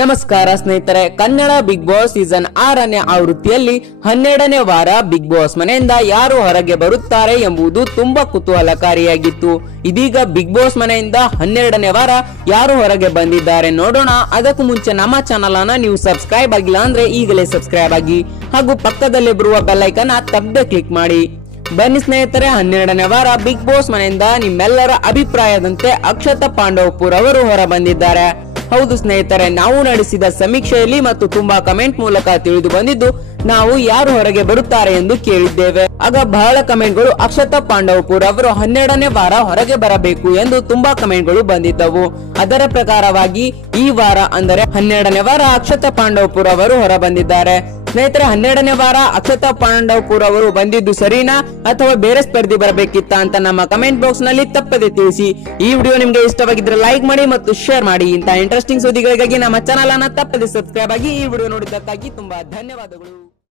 ನಮಸ್ಕಾರ ಸ್ನೇಹಿತರೆ, Kannada big boss season 6ನೇ ಆವೃತ್ತಿಯಲ್ಲಿ 12ನೇ ವಾರ ಬಿಗ್ ಬಾಸ್ ಮನೆಯಿಂದ ಯಾರು ಹೊರಗೆ ಬರುತ್ತಾರೆ ಎಂಬುದು ತುಂಬಾ ಕುತೂಹಲಕಾರಿಯಾಗಿತ್ತು. ಇದೀಗ ಬಿಗ್ ಬಾಸ್ ಮನೆಯಿಂದ 12ನೇ ವಾರ ಯಾರು ಹೊರಗೆ ಬಂದಿದ್ದಾರೆ ನೋಡೋಣ. ಅದಕ್ಕೂ ಮುಂಚೆ ನಮ್ಮ ಚಾನಲ್ ಅನ್ನ ನೀವು ಸಬ್ಸ್ಕ್ರೈಬ್ ಆಗಿಲ್ಲ ಅಂದ್ರೆ ಈಗಲೇ ಸಬ್ಸ್ಕ್ರೈಬ್ ಆಗಿ ಹಾಗೂ ಪಕ್ಕದಲ್ಲಿ ಬರುವ ಬೆಲ್ ಐಕಾನ್ ತಪ್ಪದೆ ಕ್ಲಿಕ್ ಮಾಡಿ. ಬನ್ನಿ ಸ್ನೇಹಿತರೆ, 12ನೇ ವಾರ ಬಿಗ್ ಬಾಸ್ ಮನೆಯಿಂದ ನಿಮ್ಮೆಲ್ಲರ ಅಭಿಪ್ರಾಯದಂತೆ ಅಕ್ಷತಾ ಪಾಂಡವಪುರ್ ಅವರು ಹೊರ ಬಂದಿದ್ದಾರೆ. ಹೌದು ಸ್ನೇಹಿತರೆ, ನಾವು ನಡೆಸಿದ ಸಮೀಕ್ಷೆಯಲ್ಲಿ ಮತ್ತು ತುಂಬಾ ಕಮೆಂಟ್ ಮೂಲಕ ತಿಳಿದು ಬಂದಿದ್ದು ನಾವು ಯಾರು ಹೊರಗೆ ಬರುತ್ತಾರೆ ಎಂದು ಕೇಳಿದ್ದೇವೆ. ಆಗ ಬಹಳ ಕಮೆಂಟ್ಗಳು ಅಕ್ಷತಾ ಪಾಂಡವಪುರ್ ಅವರು 12ನೇ ವಾರ ಹೊರಗೆ ಬರಬೇಕು ಎಂದು ತುಂಬಾ ಕಮೆಂಟ್ಗಳು ಬಂದಿದ್ದವು. ಅದರ ಪ್ರಕಾರವಾಗಿ ಈ ವಾರ ಅಂದರೆ 12ನೇ ವಾರ ಅಕ್ಷತಾ ಪಾಂಡವಪುರ್ ಅವರು ಹೊರ ಬಂದಿದ್ದಾರೆ. ಸ್ನೇಹಿತರೆ, 12ನೇ ವಾರ ಅಕ್ಷತಾ ಪಾಂಡವಪುರ್ ಅವರು ಬಂದಿದ್ದು ಸರಿನಾ ಅಥವಾ ಬೇರೆ ಸ್ಪರ್ಧಿ ಬರಬೇಕಿತ್ತ ಅಂತ ನಮ್ಮ ಕಮೆಂಟ್ ಬಾಕ್ಸ್ ನಲ್ಲಿ ತಪ್ಪದೆ ತಿಳಿಸಿ. ಈ ವಿಡಿಯೋ ನಿಮ್ಗೆ ಇಷ್ಟವಾಗಿದ್ರೆ ಲೈಕ್ ಮಾಡಿ ಮತ್ತು ಶೇರ್ ಮಾಡಿ. ಇಂತಹ ಇಂಟ್ರೆಸ್ಟಿಂಗ್ ಸುದ್ದಿಗಳಿಗಾಗಿ ನಮ್ಮ ಚಾನಲ್ ಅನ್ನ ತಪ್ಪದೆ ಸಬ್ಸ್ಕ್ರೈಬ್ ಆಗಿ. ಈ ವಿಡಿಯೋ ನೋಡಿದ್ದಕ್ಕಾಗಿ ತುಂಬಾ ಧನ್ಯವಾದಗಳು.